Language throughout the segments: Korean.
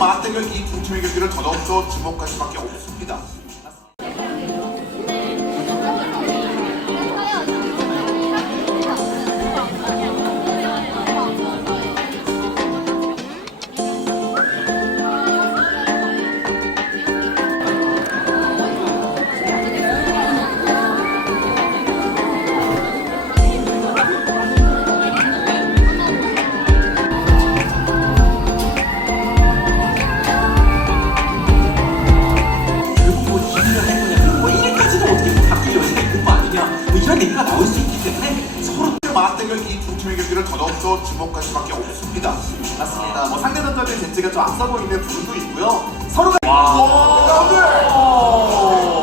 맞대결 이두 팀의 경기를 더더욱 더 주목할 수밖에 없습니다. 뭐 얘기가 나올 수 있기 때문에 서로 맞대결 이두 팀의 경기를 더더욱더 주목할 수밖에 없습니다. 맞습니다. 뭐 상대 전적인 젠지가 좀 앞서 보이는 부분도 있고요. 서로가 와,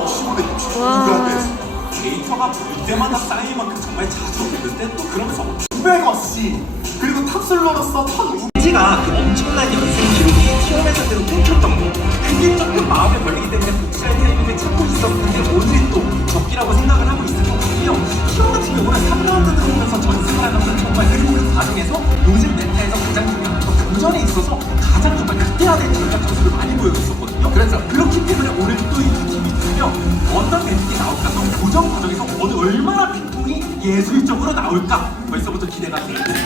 15대 60. 누구한테 데이터가 볼 때마다 쌓일 만큼 정말 자주 오는데 또 그러면서 900원씩 그리고 탑슬러로서 1,500원 가그 엄청난 연승 기록이 티어에서대로 끊겼던 거 그게 조금 마음에 걸리기 때문에 복수할 타이밍을 찾고 있었는데 오늘 또 적기라고 생각을 하고 것 심지어 시험 같은 경우는 3라운드 들어오면서 전 살아가면서 정말 그리고 과정에서 요즘 메타에서 가장 중요한 건 도전에 있어서 가장 정말 극대화된 전략 점수를 많이 보여줬었거든요. 그래서 그렇기 때문에 오늘 또 이 두 팀이 들으면 어떤 멘트가 나올까 또 도전 과정에서 어느 얼마나 빈통이 예술적으로 나올까 벌써부터 기대가 되어있거든요.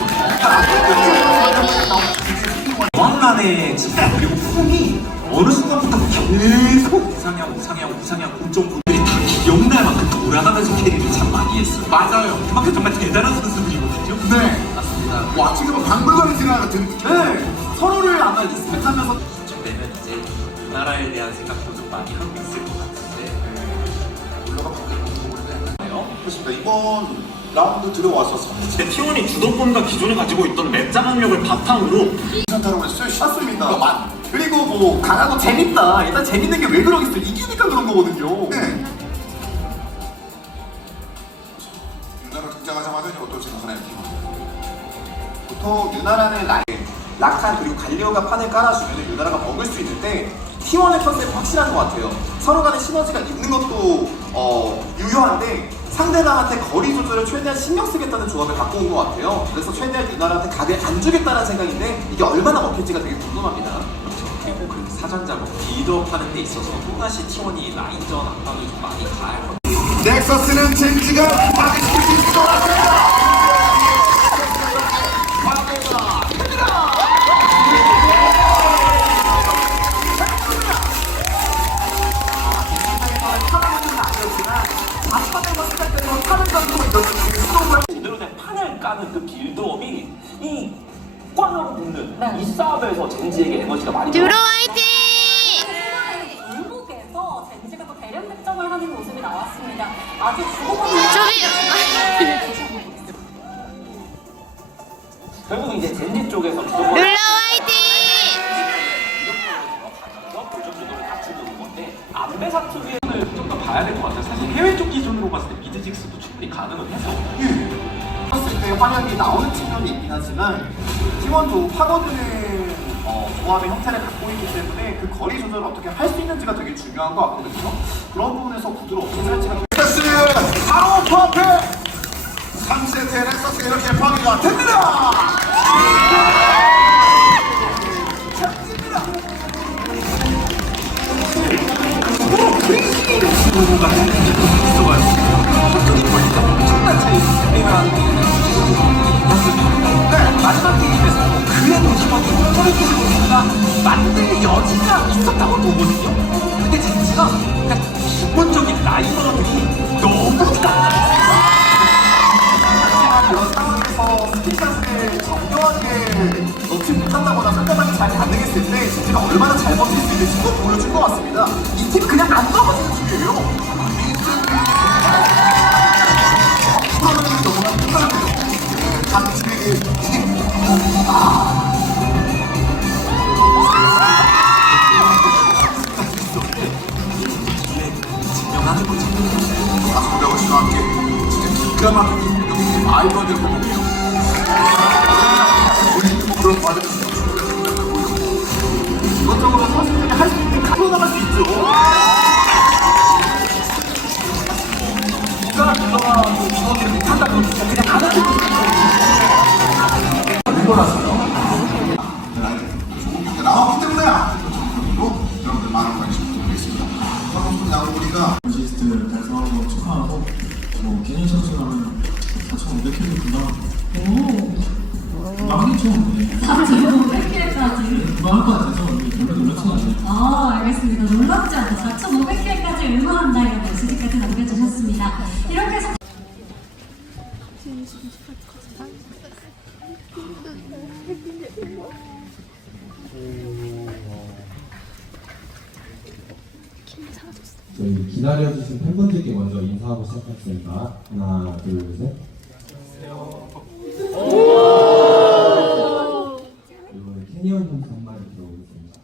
원란의 진짜 그리고 품이 어느 순간부터 계속 우상향 우상향 우상향 0.9 영날 만큼 돌아가면서 캐리를 참 많이 했어요. 맞아요. 그만큼 정말 대단한 선수들이거든요. 네. 맞습니다. 와 지금 뭐 박물관에 지나가는 네. 서로를 아마 리스펙하면서 좀 되면 이제 이 그 나라에 대한 생각도 좀 많이 하고 있을 것 같은데 네. 네. 그렇습니다. 이번 라운드 들어왔어서. T1이 주도권과 기존에 가지고 있던 맵장 압력을 바탕으로 괜찮다고 했어요. 샷습니다. 만. 그리고 뭐 강하고 재밌다. 일단 재밌는 게 왜 그러겠어요. 이기니까 그런 거거든요. 네. 유나가 등장하자마자 이제 어떤 생각하나요? 보통 유나라는 라인, 라칸 그리고 갈리오가 판을 깔아주면 유나라가 먹을 수 있는데 T1의 컨셉이 확실한 것 같아요. 서로 간의 시너지가 있는 것도 어, 유효한데 상대방한테 거리 조절을 최대한 신경 쓰겠다는 조합을 갖고 온 것 같아요. 그래서 최대한 유나라한테 각을 안 주겠다는 생각인데 이게 얼마나 먹힐지가 되게 궁금합니다. 그리고 그 사전 작업 빌드업 하는 데 있어서 또다시 T1이 라인전 압박을 좀 많이 가할 것 넥서스는 젠지가 까는 그 빌드업이 이 꽝하고 붙는 이 싸움에서 젠지에게 에너지가 많이 드로 화이팅! 골목에서 젠지가 또 대량 득점을 하는 모습이 나왔습니다. 아주 주고받는 저기 결국 이제 젠지 쪽에서 주도권 룰러 화이팅! 교전 주도를 갖추고 있는 건데 안배 사투리를 좀더 봐야 될 것 같아요. 사실 해외 쪽 기준으로 봤을 때 미드직스도 충분히 가능은 해서 때 환영이 나오는 측면이 있긴 하지만 T1도 파고드는 어, 조합의 형태를 갖고 있기 때문에 그 거리 조절을 어떻게 할 수 있는지가 되게 중요한 것 같거든요. 그런 부분에서 구두를 어떻게 할지가 넥서스 바로 퍼펙 3세트의 넥서스가 이렇게 파괴가 됩니다. 친구가 진지가 얼마나 잘 버틸 수 있는지도 보여준 것 같습니다. 이 팀 그냥 안 넘어지는 팀이에요. 프로그램이 너무나 끝나네요. 각 팀에게 증명하는 거죠 박수병 씨와 함께 진짜 기가 막힌 아이버들 보는데요. 우리 뭐 그런 과정이 기 본적으로 선수들이 할 수 있는 가져 나갈 수 있죠. 누가 누가 뭐 주원이를 못한다 그러면 진짜 그냥 안 하는 거죠. 나왔기 때문에 아, 알겠습니다. 놀랍지 않다. 4,500개까지 응원한다 이런 메시지까지 남겨주셨습니다. 이렇게 해서 저희 기다려주신 팬분들께 먼저 인사하고 시작하겠습니다. 하나, 둘, 셋. 이번에 캐니언 선수 한 마디 들어보겠습니다.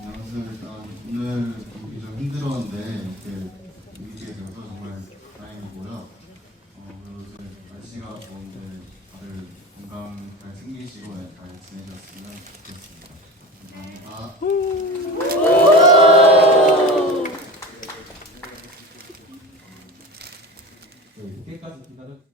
안녕하세요. 일단 오늘 보기 좀 힘들었는데 이렇게 보게 되어서 정말 다행이고요. 어, 그리고 날씨가 더운데 다들 건강 잘 챙기시고 네, 잘 지내셨으면 좋겠습니다. 감사합니다.